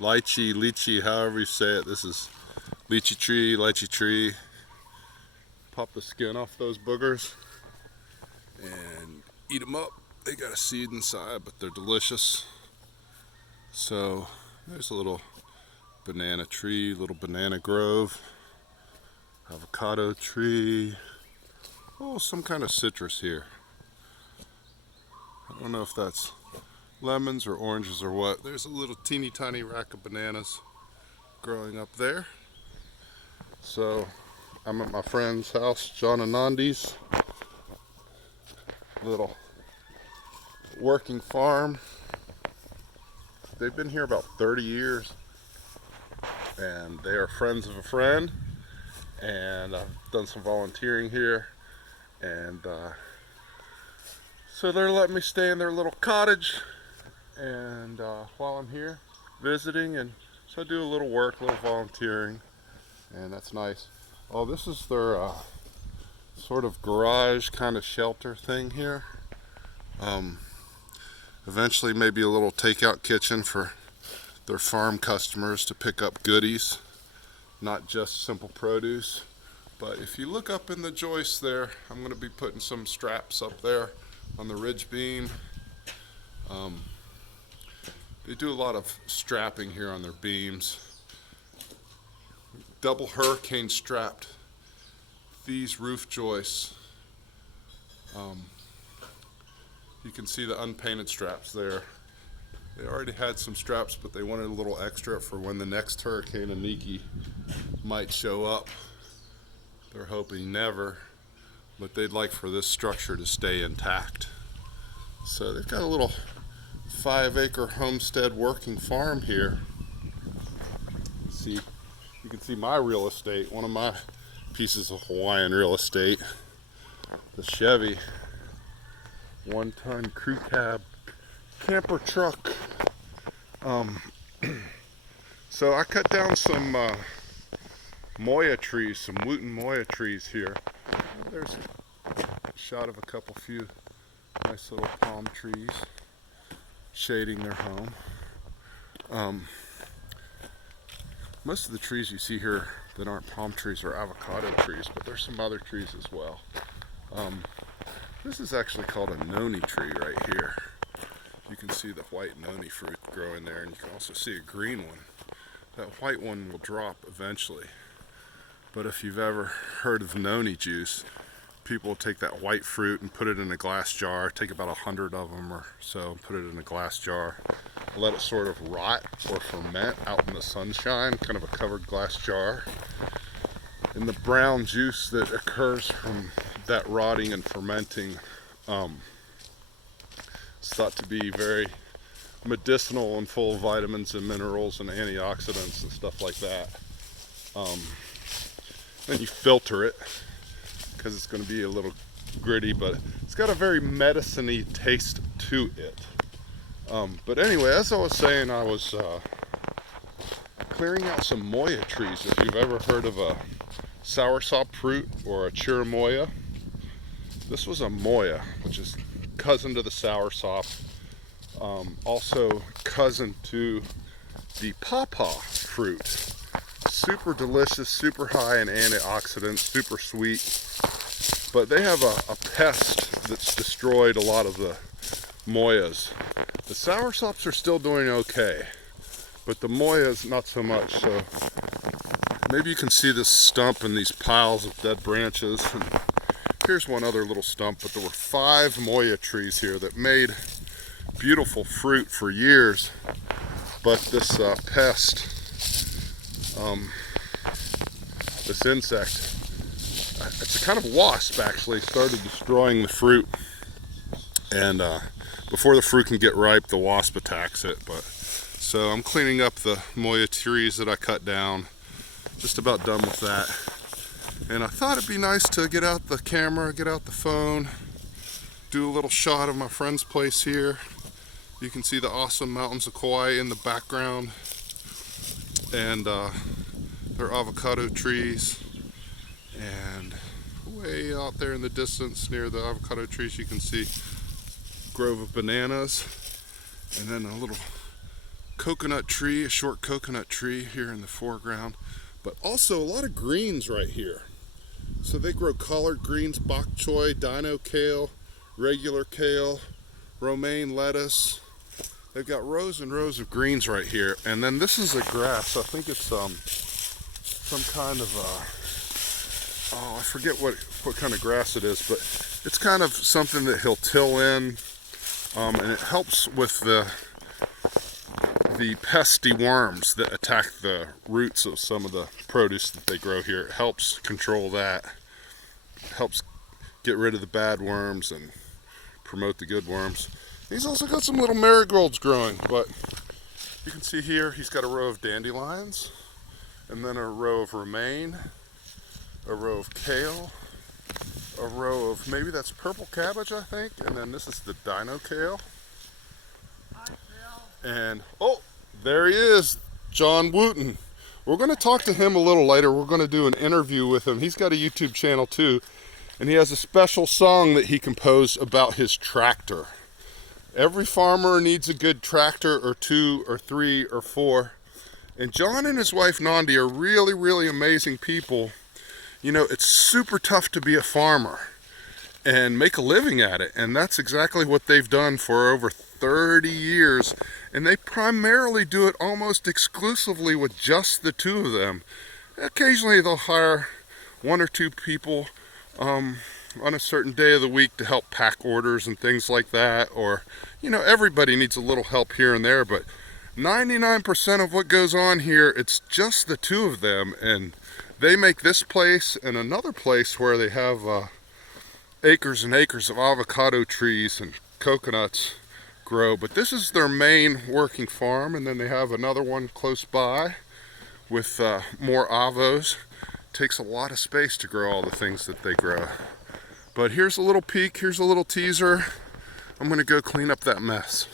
lychee, however you say it. This is lychee tree. Pop the skin off those boogers and eat them up. They got a seed inside, but they're delicious. So there's a little banana tree, little banana grove, avocado tree. Oh, some kind of citrus here. I don't know if that's lemons or oranges or what. There's a little teeny tiny rack of bananas growing up there. So I'm at my friend's house, John and Nandi's little working farm. They've been here about 30 years and they are friends of a friend, and I've done some volunteering here, and so they're letting me stay in their little cottage and while I'm here visiting, and so I do a little work, a little volunteering, and that's nice. Oh, this is their sort of garage kind of shelter thing here. Eventually maybe a little takeout kitchen for their farm customers to pick up goodies, not just simple produce. But if you look up in the joist there, I'm going to be putting some straps up there on the ridge beam. They do a lot of strapping here on their beams. Double hurricane strapped these roof joists. You can see the unpainted straps there. They already had some straps, but they wanted a little extra for when the next hurricane, Aniki, might show up. They're hoping never, but they'd like for this structure to stay intact. So they've got a little 5-acre homestead working farm here. See, you can see my real estate, one of my pieces of Hawaiian real estate, the Chevy 1-ton crew cab camper truck. So I cut down some moya trees, some Wooten moya trees here. There's a shot of a few nice little palm trees shading their home. Most of the trees you see here that aren't palm trees are avocado trees, but there's some other trees as well. This is actually called a noni tree right here. You can see the white noni fruit growing there, and you can also see a green one. That white one will drop eventually. But if you've ever heard of noni juice, people will take that white fruit and put it in a glass jar, take about 100 of them or so, put it in a glass jar, let it sort of rot or ferment out in the sunshine, kind of a covered glass jar. And the brown juice that occurs from that rotting and fermenting is thought to be very medicinal and full of vitamins and minerals and antioxidants and stuff like that. Then you filter it because it's going to be a little gritty, but it's got a very medicine-y taste to it. But anyway, as I was saying, I was clearing out some moya trees. If you've ever heard of a soursop fruit or a chirimoya, this was a moya, which is cousin to the soursop, also cousin to the pawpaw fruit. Super delicious, super high in antioxidants, super sweet, but they have a pest that's destroyed a lot of the moyas. The soursops are still doing okay, but the moyas not so much. So maybe you can see this stump and these piles of dead branches. And here's one other little stump, but there were 5 moya trees here that made beautiful fruit for years, but this pest, this insect, it's a kind of wasp actually, started destroying the fruit, and before the fruit can get ripe, the wasp attacks it. But so I'm cleaning up the moya trees that I cut down, just about done with that. And I thought it'd be nice to get out the camera, get out the phone, do a little shot of my friend's place here. You can see the awesome mountains of Kauai in the background, and their avocado trees. And way out there in the distance near the avocado trees, you can see a grove of bananas, and then a little coconut tree, a short coconut tree here in the foreground, but also a lot of greens right here. So they grow collard greens, bok choy, dino kale, regular kale, romaine lettuce. They've got rows and rows of greens right here. And then this is a grass. I think it's some kind of oh, I forget what kind of grass it is, but it's kind of something that he'll till in, and it helps with the pesky worms that attack the roots of some of the produce that they grow here. It helps control that. It helps get rid of the bad worms and promote the good worms. He's also got some little marigolds growing, but you can see here he's got a row of dandelions, and then a row of romaine, a row of kale, a row of, maybe that's purple cabbage, I think, and then this is the dino kale. And oh, there he is, John Wooten. We're going to talk to him a little later. We're going to do an interview with him. He's got a YouTube channel too, and he has a special song that he composed about his tractor. Every farmer needs a good tractor, or 2 or 3 or 4. And John and his wife Nandi are really, really amazing people. You know, it's super tough to be a farmer and make a living at it. And that's exactly what they've done for over 30 years. And they primarily do it almost exclusively with just the 2 of them. Occasionally they'll hire 1 or 2 people on a certain day of the week to help pack orders and things like that. Or, you know, everybody needs a little help here and there, but 99% of what goes on here, it's just the 2 of them. And they make this place and another place where they have acres and acres of avocado trees and coconuts grow. But this is their main working farm, and then they have another one close by with more avos. It takes a lot of space to grow all the things that they grow. But here's a little peek, here's a little teaser. I'm gonna go clean up that mess.